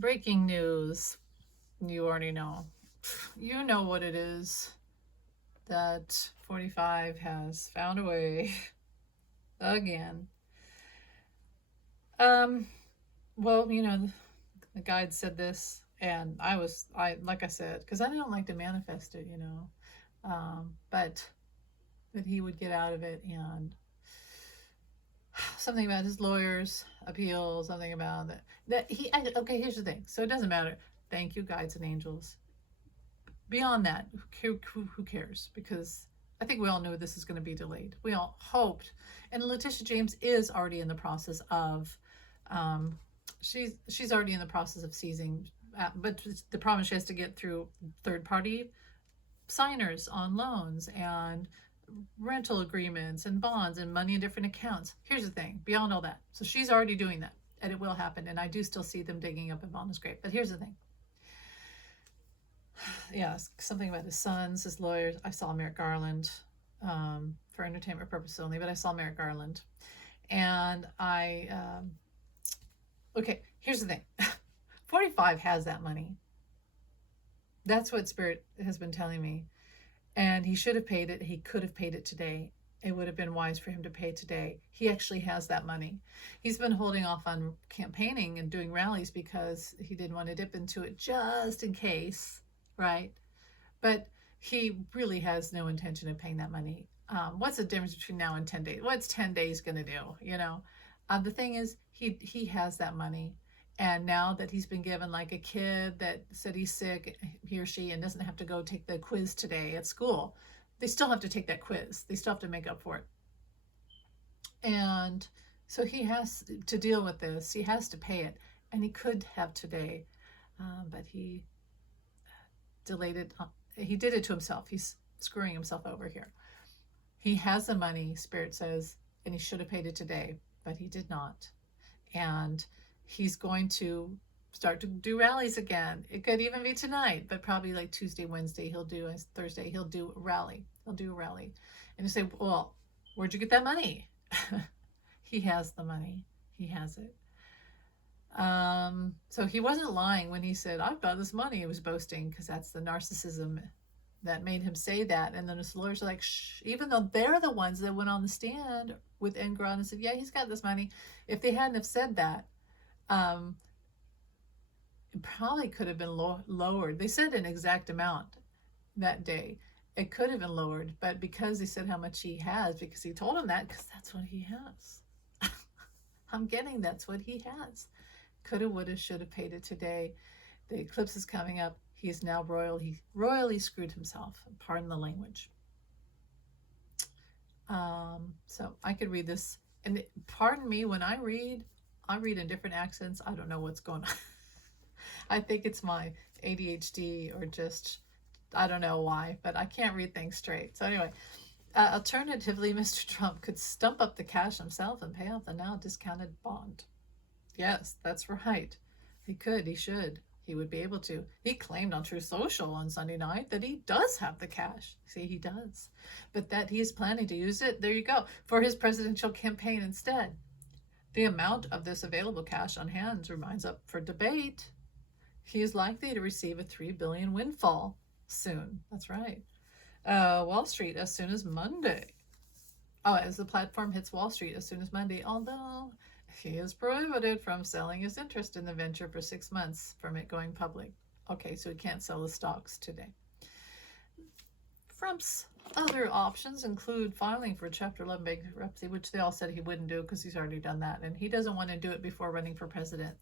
Breaking news. You already know. You know what it is that 45 has found a way again. Um, well, the guide said this, and like I said, because I don't like to manifest it, but he would get out of it, and something about his lawyers appeal, something about okay, here's the thing. So it doesn't matter. Thank you, guides and angels. Beyond that, who cares? Because I think we all knew this is going to be delayed. We all hoped, and Letitia James is already in the process of, um, she's already in the process of seizing, but the problem is she has to get through third party signers on loans and rental agreements and bonds and money in different accounts. Here's the thing, beyond all that, so she's already doing that, and it will happen. And I do still see them digging up Ivana's grave. But here's the thing, yeah, something about his sons, his lawyers. I saw Merrick Garland, for entertainment purposes only, but I saw Merrick Garland, and okay, here's the thing. 45 has that money. That's what Spirit has been telling me, and he should have paid it. He could have paid it today. It would have been wise for him to pay today. He actually has that money. He's been holding off on campaigning and doing rallies because he didn't want to dip into it just in case, right? But he really has no intention of paying that money. What's the difference between now and 10 days? What's 10 days going to do? The thing is, he has that money. And now that he's been given, like a kid that said he's sick, he or she, and doesn't have to go take the quiz today at school, they still have to take that quiz. They still have to make up for it. And so he has to deal with this. He has to pay it. And he could have today, but he delayed it. He did it to himself. He's screwing himself over here. He has the money, Spirit says, and he should have paid it today, but he did not. And he's going to start to do rallies again. It could even be tonight, but probably like Tuesday, Wednesday, Thursday, he'll do a rally. He'll do a rally. And you say, well, where'd you get that money? He has the money. He has it. So he wasn't lying when he said, I've got this money. He was boasting, because that's the narcissism that made him say that. And then his lawyers are like, shh, even though they're the ones that went on the stand with Enron and said, yeah, he's got this money. If they hadn't have said that, it probably could have been lowered. They said an exact amount that day. It could have been lowered, but because they said how much he has, because he told him that, because that's what he has. I'm getting that's what he has. Coulda, woulda, shoulda paid it today. The eclipse is coming up. He is now royal. He royally screwed himself. Pardon the language. So I could read this, and pardon me, when I read in different accents. I don't know what's going on. I think it's my ADHD, or just, I don't know why, but I can't read things straight. So anyway, alternatively, Mr. Trump could stump up the cash himself and pay off the now discounted bond. Yes, that's right. He could, he should. He would be able to. He claimed on Truth Social on Sunday night that he does have the cash. See, he does. But that he is planning to use it, there you go, for his presidential campaign instead. The amount of this available cash on hand remains up for debate. He is likely to receive a $3 billion windfall soon. That's right. Wall Street as soon as Monday. Oh, as the platform hits Wall Street as soon as Monday, although he is prohibited from selling his interest in the venture for 6 months from it going public. Okay, so he can't sell the stocks today. Trump's other options include filing for Chapter 11 bankruptcy, which they all said he wouldn't do because he's already done that, and he doesn't want to do it before running for president.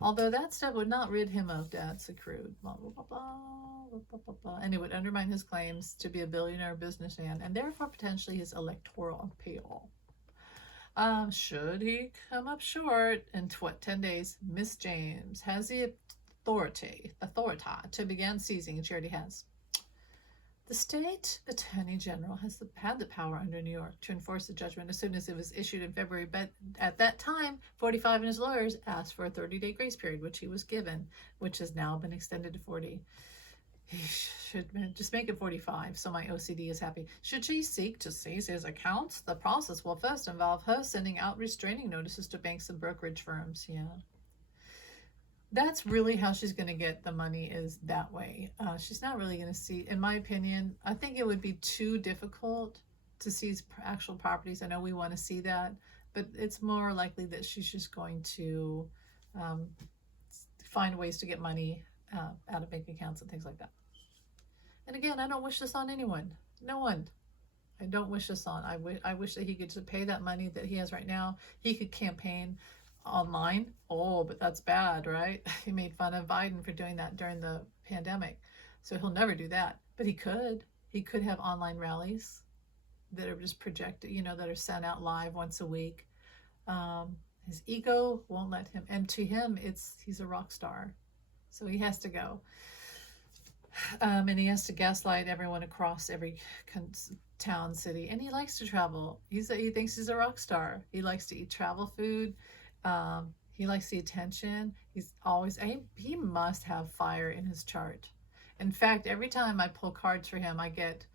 Although that step would not rid him of debts accrued, blah, blah, blah, blah, blah, blah, blah, and it would undermine his claims to be a billionaire businessman, and therefore potentially his electoral appeal. Should he come up short in 10 days, Miss James has the authority to begin seizing, and she already has. The state attorney general has had the power under New York to enforce the judgment as soon as it was issued in February, but at that time, 45 and his lawyers asked for a 30-day grace period, which he was given, which has now been extended to 40. He should just make it 45, so my OCD is happy. Should she seek to seize his accounts, the process will first involve her sending out restraining notices to banks and brokerage firms. Yeah. that's really how she's going to get the money, is that way. She's not really going to see, in my opinion, I think it would be too difficult to seize actual properties. I know we want to see that, but it's more likely that she's just going to um, find ways to get money out of bank accounts and things like that. And again, I don't wish this on anyone. No one. I don't wish this on. I wish that he could just pay that money that he has right now. He could campaign online. Oh, but that's bad, right? He made fun of Biden for doing that during the pandemic. So he'll never do that. But he could. He could have online rallies that are just projected, that are sent out live once a week. His ego won't let him. And to him, he's a rock star. So he has to go. And he has to gaslight everyone across every town, city. And he likes to travel. He thinks he's a rock star. He likes to eat travel food. He likes the attention. He must have fire in his chart. In fact, every time I pull cards for him, I get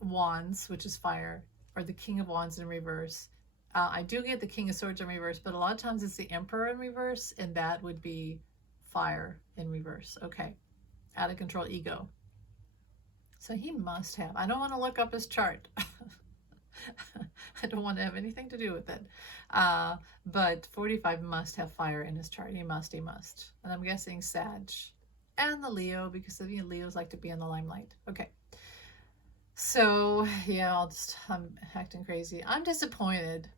Wands, which is fire, or the King of Wands in reverse. I do get the King of Swords in reverse, but a lot of times it's the Emperor in reverse, and that would be fire in reverse. Okay. Out of control ego. So he must have. I don't want to look up his chart. I don't want to have anything to do with it. But 45 must have fire in his chart. He must. And I'm guessing Sag. And the Leo, because Leos like to be in the limelight. Okay. So, yeah, I'm acting crazy. I'm disappointed.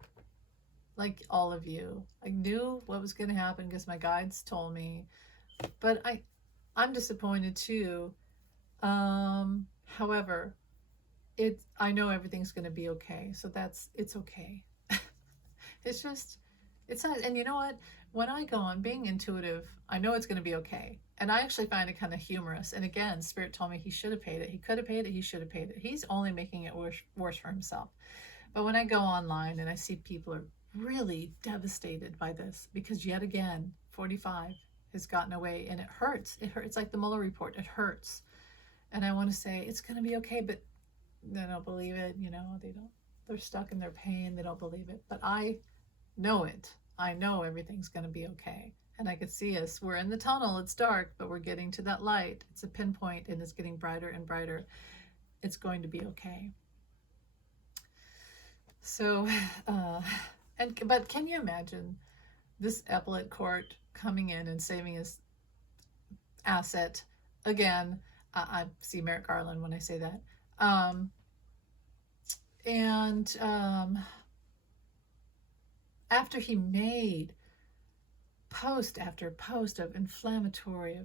Like all of you. I knew what was going to happen because my guides told me. But I'm disappointed too. However, I know everything's going to be okay. So it's okay. It's not, and you know what? When I go on being intuitive, I know it's going to be okay. And I actually find it kind of humorous. And again, Spirit told me he should have paid it. He could have paid it. He should have paid it. He's only making it worse for himself. But when I go online and I see people are really devastated by this, because yet again, 45 has gotten away, and it hurts. It hurts. It's like the Mueller report. It hurts. And I want to say it's going to be okay, but they don't believe it. They're stuck in their pain. They don't believe it. But I know it. I know everything's going to be okay. And I could see us. We're in the tunnel. It's dark, but we're getting to that light. It's a pinpoint, and it's getting brighter and brighter. It's going to be okay. So, but can you imagine this appellate court coming in and saving his asset again? I see Merrick Garland when I say that. After he made post after post of inflammatory,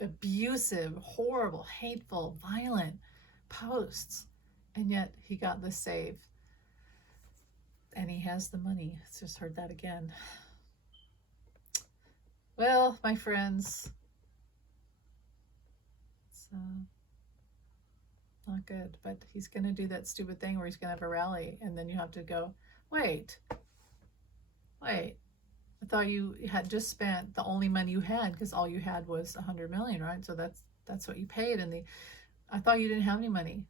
abusive, horrible, hateful, violent posts, and yet he got the save. And he has the money. Just heard that again. Well, my friends, it's not good. But he's going to do that stupid thing where he's going to have a rally, and then you have to go, wait. I thought you had just spent the only money you had, because all you had was $100 million, right? So that's what you paid. And I thought you didn't have any money.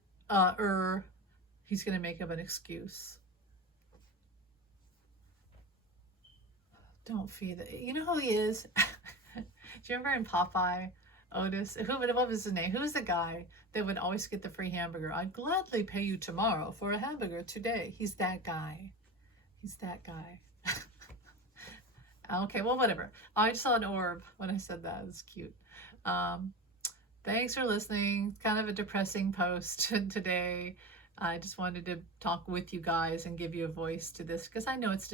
He's going to make up an excuse. Don't feed it. You know who he is? Do you remember in Popeye, Otis? What was his name? Who's the guy that would always get the free hamburger? I'd gladly pay you tomorrow for a hamburger today. He's that guy. Okay, well, whatever. I just saw an orb when I said that. It's cute. Thanks for listening. Kind of a depressing post today. I just wanted to talk with you guys and give you a voice to this, because I know it's